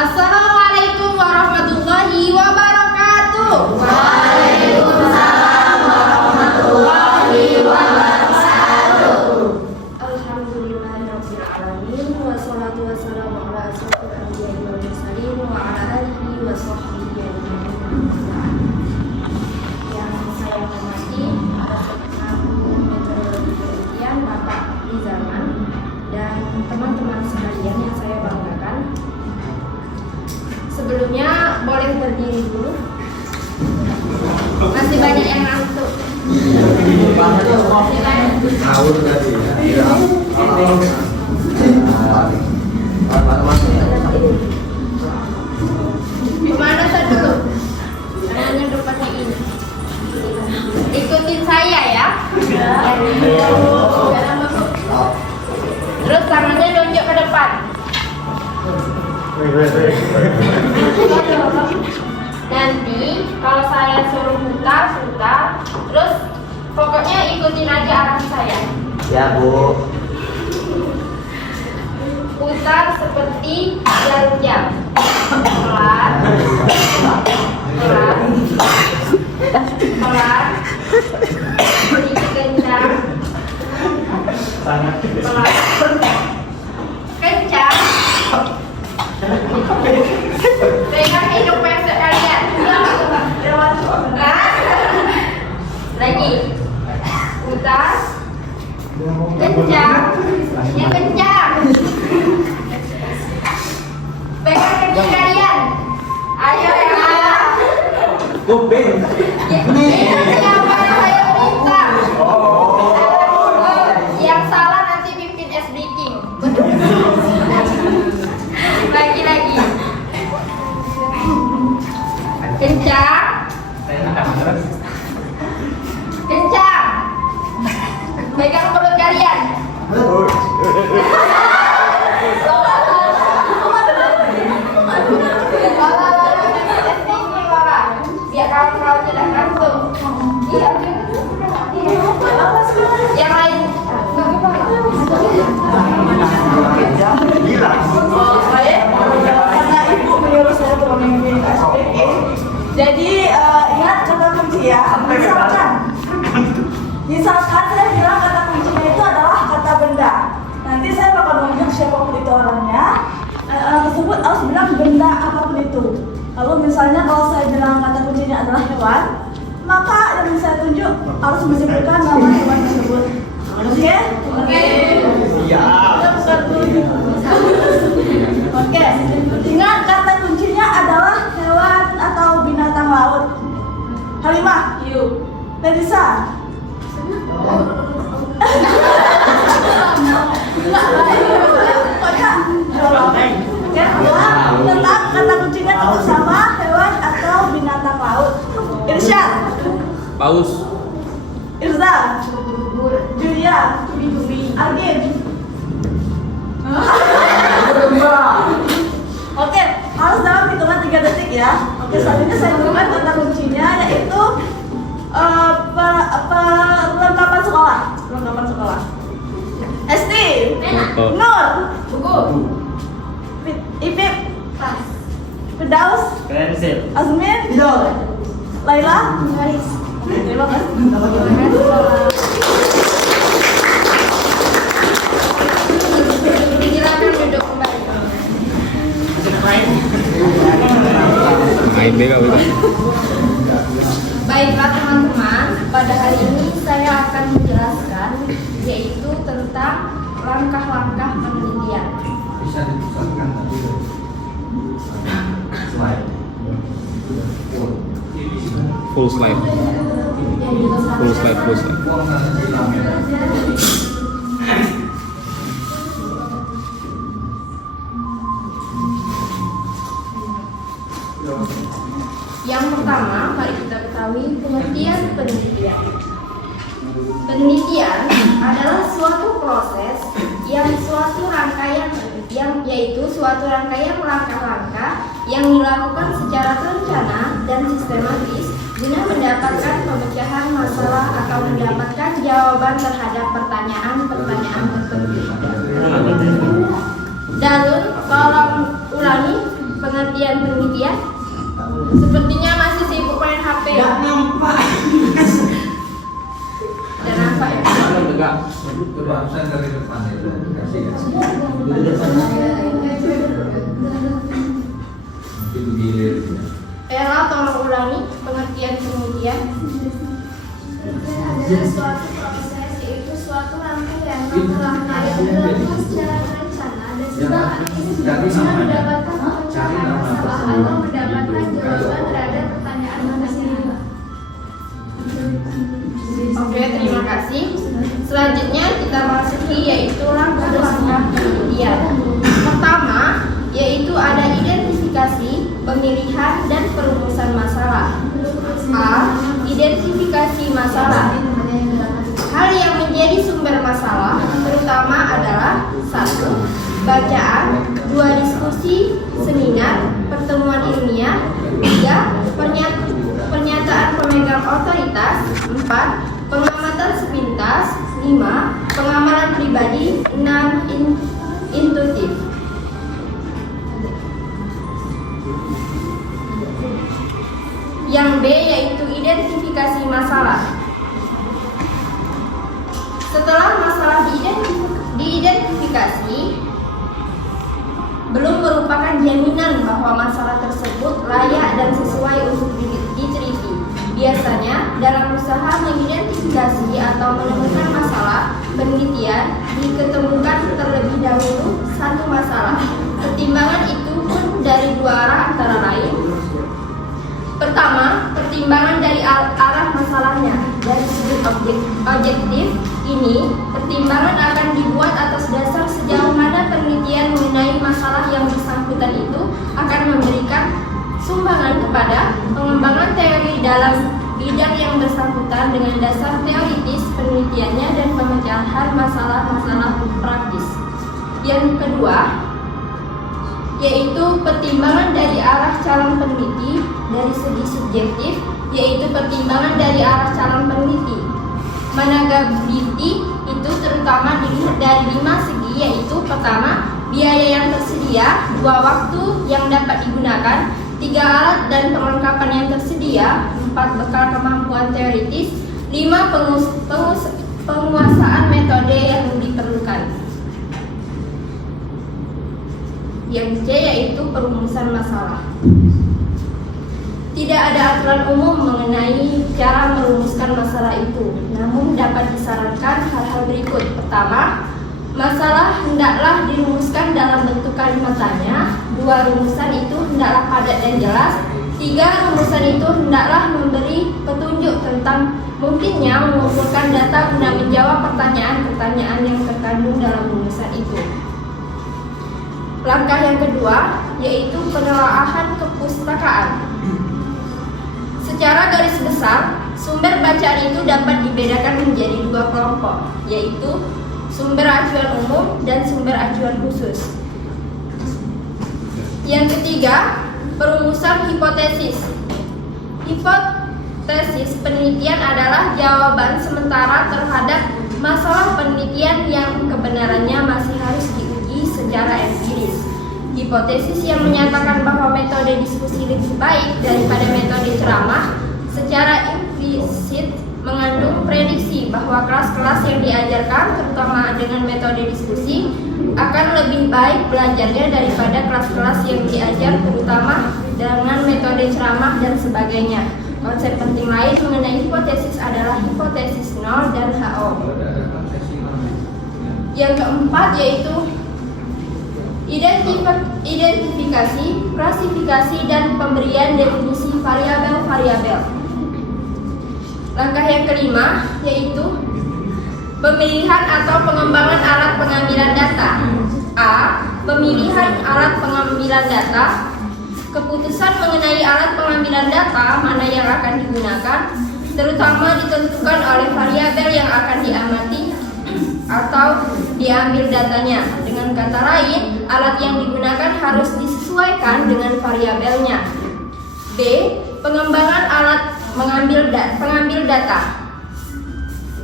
Assalamualaikum warahmatullahi wabarakatuh. Waalaikumsalam warahmatullahi wabarakatuh. Alhamdulillahirabbil alamin wassalatu wassalamu ala asyrofil anbiya'i wal mursalin wa ala alihi wa sahbihi ajmain. Yang saya hormati Guru Metodologi Penelitian Bapak Rizaman dan teman-teman sekalian yang saya banggakan. Sebelumnya boleh berdiri dulu. Masih banyak yang ngantuk. Gimana saya dulu? Caranya depannya ini. Ikutin saya ya. Terus tangannya nunjuk ke depan. Nanti kalau saya suruh putar, terus pokoknya ikutin aja arah saya. Ya, Bu. Putar seperti jam-jam. Pelan, sedikit kencang, pelan, kencang. Pegang hidung pesek kalian. Lagi. Putar. Kencang. Yang kencang. Pegang kaki kalian. Ayo ya. Kuping. Siapa yang saya minta? Yang salah nanti pimpin SBK. Lagi. Kencang. Pegang perut kalian. Biar kawan-kawan tidak ngantuk. Iya. Yang lain. Karena ibu menyuruh saya untuk memimpin SPG, jadi ingat kata kunci ya. Misalkan saya bilang kata kuncinya itu adalah kata benda. Nanti saya bakal menunjuk siapapun itu orangnya. Tersebut harus bilang benda apapun itu. Kalau misalnya kalau saya bilang kata kuncinya adalah hewan, maka yang saya tunjuk harus menyebutkan nama hewan tersebut. Oke? Siap. Oke, ingat kata kuncinya adalah hewan atau binatang laut. Halimah, Teresa. Tetap kata kuncinya tetap sama, hewan atau binatang laut. Irsyad, Paus. Irza, Julia, Argin. Oke, harus dalam hitungan 3 detik ya. Oke, selanjutnya saya berikan kata kuncinya yaitu perlengkapan sekolah. Esti, Nur, Ipip, Firdaus, Pensil. Azmin, Laila, Haris. Terima kasih. Silakan duduk kembali. Main deh kau. Baiklah teman-teman, pada hari ini saya akan menjelaskan yaitu tentang langkah-langkah penelitian. Bisa dipusatkan tadi. Slide. Full slide. Yang pertama, mari kita ketahui pengertian penelitian. Penelitian adalah suatu proses yaitu suatu rangkaian langkah-langkah yang dilakukan secara terencana dan sistematis guna mendapatkan pemecahan masalah atau mendapatkan jawaban terhadap pertanyaan-pertanyaan tertentu. Dalun, tolong ulangi penelitian? Sepertinya masih sibuk main HP. Nggak nampak. Dan nampak ya? Kalau tegak. Coba absen dari depan itu. Kasih. Itu gilir. Ella, tolong ulangi pengertian penelitian. Adalah suatu proses, yaitu suatu rangkaian langkah yang dilakukan secara terencana dan sistematis guna mendapatkan pemecahan masalah atau mendapatkan jawaban terhadap pertanyaan manusia. Oke, terima kasih. Selanjutnya kita masuki yaitu langkah-langkah penelitian. Pertama, yaitu ada identifikasi, pemilihan, dan perumusan masalah. A. Identifikasi masalah. Hal yang menjadi sumber masalah terutama adalah 1. Bacaan, 2. Diskusi, seminar, pertemuan ilmiah, 3. Pernyataan pemegang otoritas, 4. Pengamatan sepintas, 5. Pengamalan pribadi, 6. Intuitif. Yang B yaitu identifikasi masalah. Setelah masalah diidentifikasi, belum merupakan jaminan bahwa masalah tersebut layak dan sesuai untuk diteliti. Biasanya, dalam usaha mengidentifikasi atau menemukan masalah penelitian, diketemukan terlebih dahulu satu masalah. Pertimbangan itu pun dari dua arah antara lain. Pertama, pertimbangan dari arah masalahnya. Dari sudut objektif ini, pertimbangan akan dibuat atas dasar sejauh mana penelitian mengenai masalah yang bersangkutan itu akan memberikan sumbangan kepada pengembangan teori dalam bidang yang bersangkutan dengan dasar teoritis penelitiannya dan pemecahan masalah-masalah praktis. Yang kedua, yaitu pertimbangan dari arah calon peneliti. Dari segi subjektif, yaitu pertimbangan dari arah calon peneliti. Manageability itu terutama dilihat dari 5 segi, yaitu pertama, biaya yang tersedia, 2 waktu yang dapat digunakan, 3 alat dan perlengkapan yang tersedia, 4 bekal kemampuan teoritis, 5 penguasaan metode yang diperlukan. Yang C yaitu perumusan masalah. Tidak ada aturan umum mengenai cara merumuskan masalah itu, namun dapat disarankan hal-hal berikut. Pertama, masalah hendaklah dirumuskan dalam bentuk kalimat tanya. 2, rumusan itu hendaklah padat dan jelas. 3, rumusan itu hendaklah memberi petunjuk tentang mungkinnya mengumpulkan data guna menjawab pertanyaan-pertanyaan yang terkandung dalam rumusan itu. Langkah yang kedua yaitu penelaahan kepustakaan. Secara garis besar, sumber bacaan itu dapat dibedakan menjadi 2 kelompok, yaitu sumber acuan umum dan sumber acuan khusus. Yang ketiga, perumusan hipotesis. Hipotesis penelitian adalah jawaban sementara terhadap masalah penelitian yang kebenarannya masih harus diuji secara empiris. Hipotesis yang menyatakan bahwa metode diskusi lebih baik daripada metode ceramah secara implisit mengandung prediksi bahwa kelas-kelas yang diajarkan terutama dengan metode diskusi akan lebih baik belajarnya daripada kelas-kelas yang diajar terutama dengan metode ceramah dan sebagainya. Konsep penting lain mengenai hipotesis adalah hipotesis nol dan HO. Yang keempat yaitu identifikasi, klasifikasi, dan pemberian definisi variabel-variabel. Langkah yang kelima yaitu pemilihan atau pengembangan alat pengambilan data. A. Pemilihan alat pengambilan data. Keputusan mengenai alat pengambilan data mana yang akan digunakan terutama ditentukan oleh variabel yang akan diamati atau diambil datanya. Dengan kata lain, alat yang digunakan harus disesuaikan dengan variabelnya. B. Pengembangan alat pengambil data.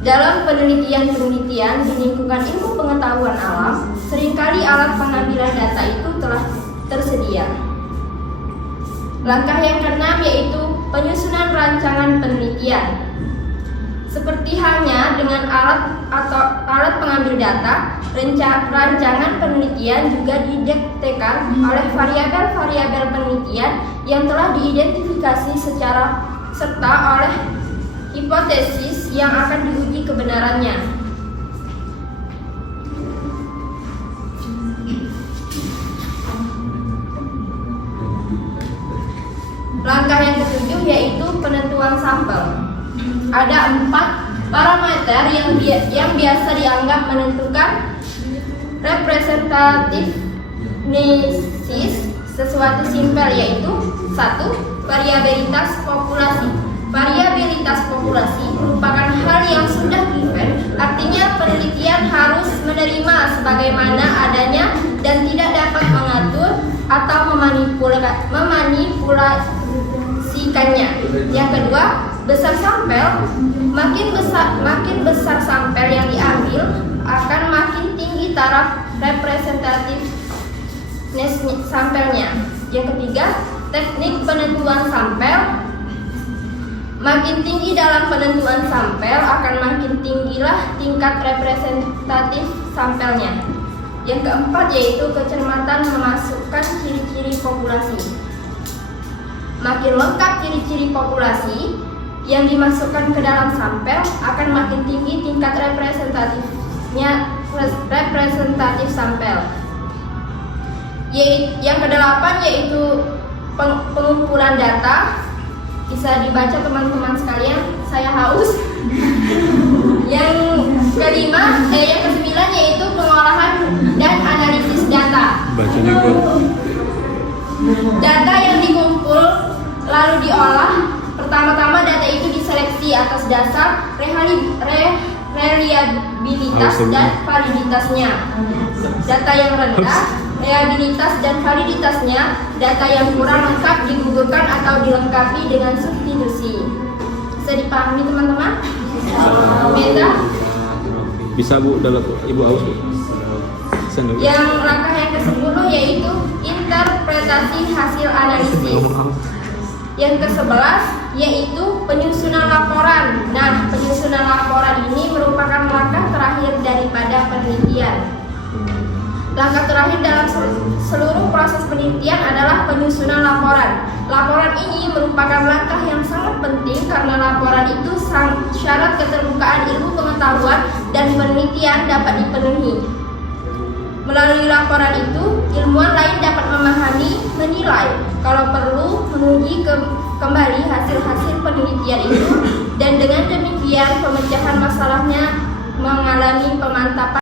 Dalam penelitian-penelitian di lingkungan ilmu pengetahuan alam, seringkali alat pengambilan data itu telah tersedia. Langkah yang keenam yaitu penyusunan rancangan penelitian. Seperti halnya dengan alat pengambil data, rancangan penelitian juga didiktekan oleh variabel-variabel penelitian yang telah diidentifikasi serta oleh hipotesis yang akan diuji kebenarannya. Langkah yang ketujuh yaitu penentuan sampel. Ada 4 parameter yang biasa dianggap menentukan representativeness sesuatu sampel, yaitu 1. Variabilitas populasi. Variabilitas populasi merupakan hal yang sudah given, artinya penelitian harus menerima sebagaimana adanya dan tidak dapat mengatur atau memanipulasikannya. Yang kedua, besar sampel. Makin besar sampel yang diambil, akan makin tinggi taraf representativeness sampelnya. Yang ketiga, teknik penentuan sampel. Makin tinggi dalam penentuan sampel, akan makin tinggilah tingkat representatif sampelnya. Yang keempat yaitu kecermatan memasukkan ciri-ciri populasi. Makin lengkap ciri-ciri populasi yang dimasukkan ke dalam sampel, akan makin tinggi tingkat representatif sampel. Yang kedelapan yaitu pengumpulan data. Bisa dibaca teman-teman sekalian, saya haus. Yang kesembilan yaitu pengolahan dan analisis data. Baca juga. Data yang dikumpul lalu diolah. Pertama-tama data itu diseleksi atas dasar reliabilitas dan validitasnya. Data yang rendah, reliabilitas dan validitasnya. Data yang kurang lengkap digugurkan atau dilengkapi dengan substitusi. Bisa dipahami teman-teman? Beda? Bisa Bu, dalam Ibu Aus Bu. Yang langkah yang ke-10 yaitu interpretasi hasil analisis. Yang ke-11 yaitu penyusunan laporan. Nah, penyusunan laporan ini merupakan langkah terakhir daripada penelitian. Langkah terakhir dalam seluruh proses penelitian adalah penyusunan laporan. Laporan ini merupakan langkah yang sangat penting karena laporan itu syarat keterbukaan ilmu pengetahuan dan penelitian dapat dipenuhi. Melalui laporan itu, ilmuwan lain dapat memahami, menilai, kalau perlu menguji kembali hasil-hasil penelitian itu, dan dengan demikian pemecahan masalahnya mengalami pemantapan.